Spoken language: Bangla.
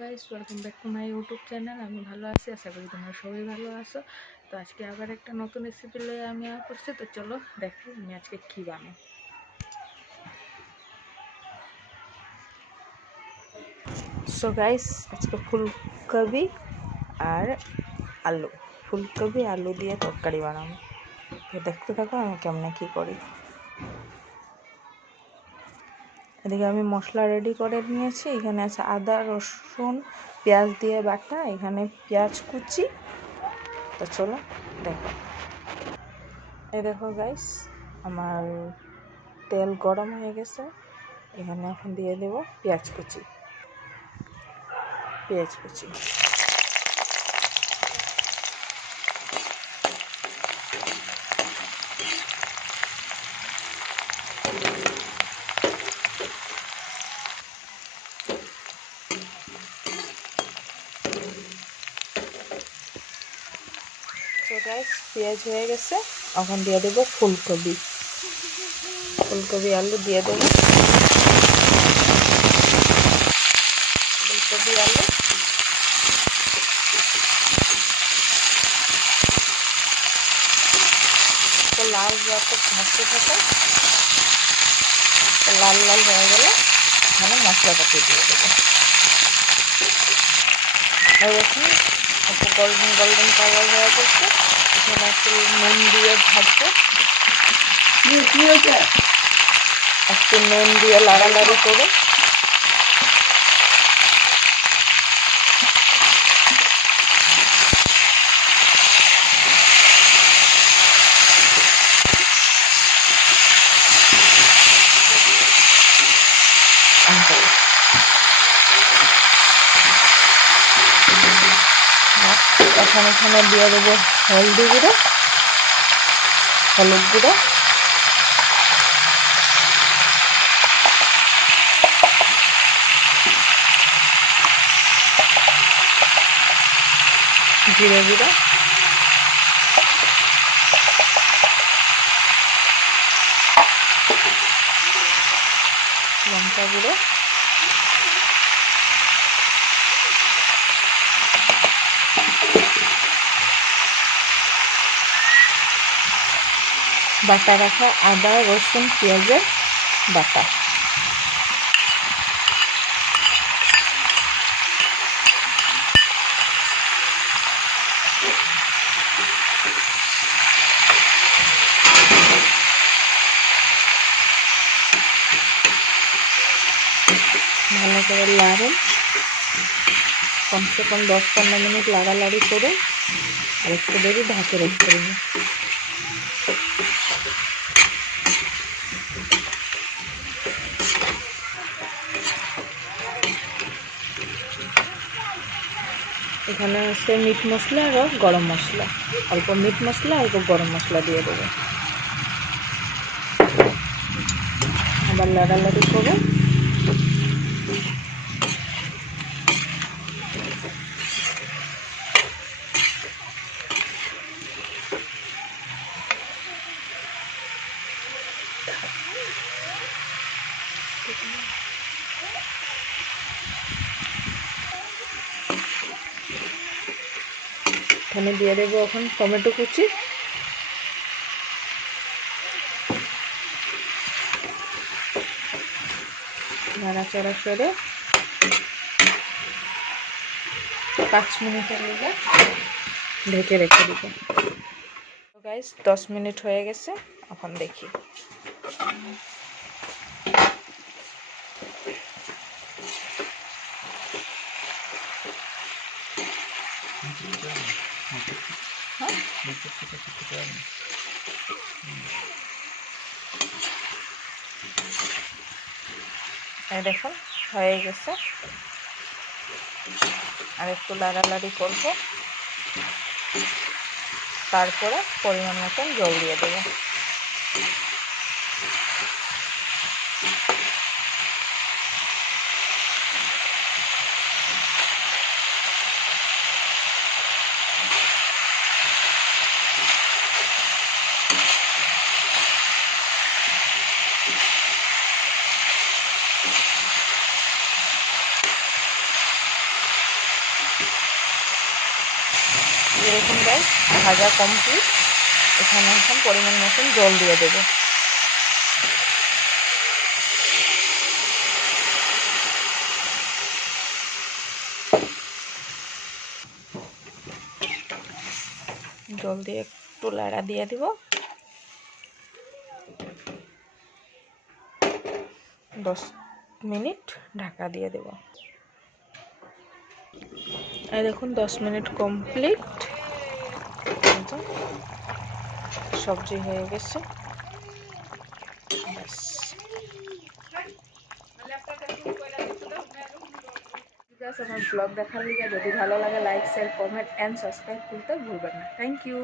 Guys, welcome back to my YouTube channel. আমি ভালো আছি, আশা করি তোমরা সবাই ভালো আছো। তো আজকে আবার একটা নতুন রেসিপি নিয়ে আমি করছি। তো চলো দেখি আমি আজকে কী বানাই। সো গাইস, আজকে ফুলকপি আর আলু ফুলকপি আলু দিয়ে তরকারি বানাবো। তো দেখতে থাকো আমি কেমনে কী করি। এদিকে আমি মশলা রেডি করে নিয়েছি। এখানে আছে আদা, রসুন, পেঁয়াজ দিয়ে বাটা, এখানে পেঁয়াজ কুচি। তো চলো দেখো। এই দেখো গাইস, আমার তেল গরম হয়ে গেছে। এখানে এখন দিয়ে দেব পেঁয়াজ কুচি। তো গাইস, পেঁয়াজ হয়ে গেছে। এখন দিয়ে দেব ফুলকপি আলু দিয়ে দেব। ফুলকপি আলু তো লাল যত ভাজতে থাকে, লাল লাল হয়ে গেলে এখানে মশলাপাতি দিয়ে দেবো। এরকম একটু গোল্ডেন কালার হয়ে গেছে। এখানে একটু নুন দিয়ে ভাজবো। একটু নুন দিয়ে লাড়ালাড়ি করে এখন এখানে দিয়ে দেবো হলুদ গুঁড়ো, জিরে গুঁড়ো, লঙ্কা গুঁড়ো, বাটা রাখা আদা, রসুন, পেঁয়াজের বাটা। ভালো করে লাড়ুন, কমসে কম 10-15 মিনিট লাড়ালাড়ি করুন আর একটু দেরি ঢাকে রেখে দেবেন। এখানে আছে মিট মশলা আর গরম মশলা। অল্প মিট মশলা, অল্প গরম মশলা দিয়ে দেবো। আবার লাড়ালাড়ি করে এখানে দিয়ে দেবো এখন টমেটো কুচি। নাড়াচাড়া করে 5 মিনিটের মধ্যে ঢেকে রেখে দিব। তো গাইস, 10 মিনিট হয়ে গেছে। এখন দেখি। এই দেখুন হয়ে গেছে। আর একটু লাড়ালাড়ি করব, তারপরে পরিমাণ মতন জল দিয়ে দেবো। এরকম গাছ ভাজা কমপ্লিট। এখানে এখন পরিমাণ মতন জল দিয়ে দেবো। জল দিয়ে একটু লাড়া দিয়ে দিব। 10 মিনিট ঢাকা দিয়ে দেব। এই দেখুন 10 মিনিট কমপ্লিট। সবজি হয়ে গেছে। আমার ব্লগ দেখার লিগে যদি ভালো লাগে like share comment and subscribe করতে ভুলবেন না। Thank you.